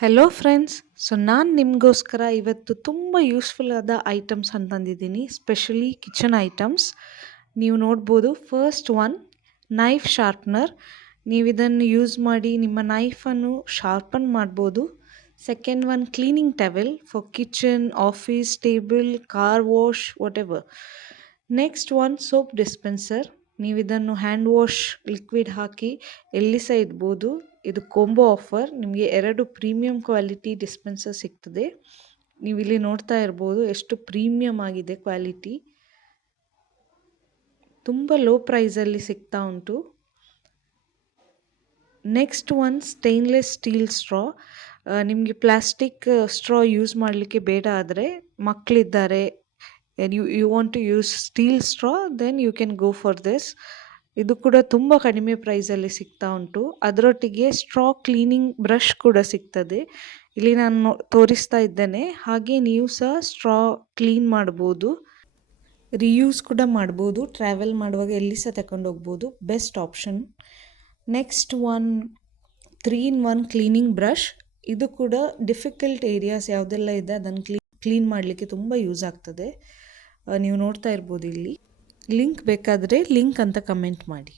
Hello friends. ನಾನು ನಿಮಗೋಸ್ಕರ ಇವತ್ತು ತುಂಬ ಯೂಸ್ಫುಲ್ ಆದ ಐಟಮ್ಸ್ ಅಂತಂದಿದ್ದೀನಿ, ಸ್ಪೆಷಲಿ ಕಿಚನ್ ಐಟಮ್ಸ್. ನೀವು ನೋಡ್ಬೋದು, ಫಸ್ಟ್ ಒನ್ ನೈಫ್ ಶಾರ್ಪ್ನರ್. ನೀವು ಇದನ್ನು ಯೂಸ್ ಮಾಡಿ ನಿಮ್ಮ ನೈಫನ್ನು ಶಾರ್ಪನ್ ಮಾಡ್ಬೋದು. Second one cleaning towel for kitchen, office, table, car wash, what ever. Next one soap dispenser. ನೀವು ಇದನ್ನು ಹ್ಯಾಂಡ್ ವಾಶ್ ಲಿಕ್ವಿಡ್ ಹಾಕಿ ಎಲ್ಲಿ ಸಹ ಇಡ್ಬೋದು. ಇದು ಕೊಂಬೋ ಆಫರ್, ನಿಮಗೆ 2 ಪ್ರೀಮಿಯಂ ಕ್ವಾಲಿಟಿ ಡಿಸ್ಪೆನ್ಸರ್ ಸಿಗ್ತದೆ. ನೀವು ಇಲ್ಲಿ ನೋಡ್ತಾ ಇರ್ಬೋದು ಎಷ್ಟು ಪ್ರೀಮಿಯಂ ಆಗಿದೆ ಕ್ವಾಲಿಟಿ, ತುಂಬ ಲೋ ಪ್ರೈಸಲ್ಲಿ ಸಿಗ್ತಾ ಉಂಟು. Next one stainless steel straw. ನಿಮಗೆ ಪ್ಲಾಸ್ಟಿಕ್ ಸ್ಟ್ರಾ ಯೂಸ್ ಮಾಡಲಿಕ್ಕೆ ಬೇಡ ಆದರೆ, ಮಕ್ಕಳಿದ್ದಾರೆ, you want to use steel straw, then you can go for this. ಇದು ಕೂಡ ತುಂಬ ಕಡಿಮೆ ಪ್ರೈಸಲ್ಲಿ ಸಿಗ್ತಾ ಉಂಟು. ಅದರೊಟ್ಟಿಗೆ ಸ್ಟ್ರಾ ಕ್ಲೀನಿಂಗ್ ಬ್ರಷ್ ಕೂಡ ಸಿಗ್ತದೆ. ಇಲ್ಲಿ ನಾನು ತೋರಿಸ್ತಾ ಇದ್ದೇನೆ. ಹಾಗೆ ನೀವು ಸಹ ಸ್ಟ್ರಾ ಕ್ಲೀನ್ ಮಾಡ್ಬೋದು, ರಿಯೂಸ್ ಕೂಡ ಮಾಡ್ಬೋದು. ಟ್ರಾವೆಲ್ ಮಾಡುವಾಗ ಎಲ್ಲಿ ಸಹ ತಗೊಂಡು ಹೋಗ್ಬೋದು, best option. Next one 3-in-1 cleaning brush. ಇದು ಕೂಡ ಡಿಫಿಕಲ್ಟ್ ಏರಿಯಾಸ್ ಯಾವುದೆಲ್ಲ ಇದೆ ಅದನ್ನು ಕ್ಲೀನ್ ಮಾಡಲಿಕ್ಕೆ ತುಂಬ ಯೂಸ್ ಆಗ್ತದೆ. ನೀವು ನೋಡ್ತಾ ಇರ್ಬೋದು ಇಲ್ಲಿ. ಲಿಂಕ್ ಬೇಕಾದರೆ ಲಿಂಕ್ ಅಂತ ಕಮೆಂಟ್ ಮಾಡಿ.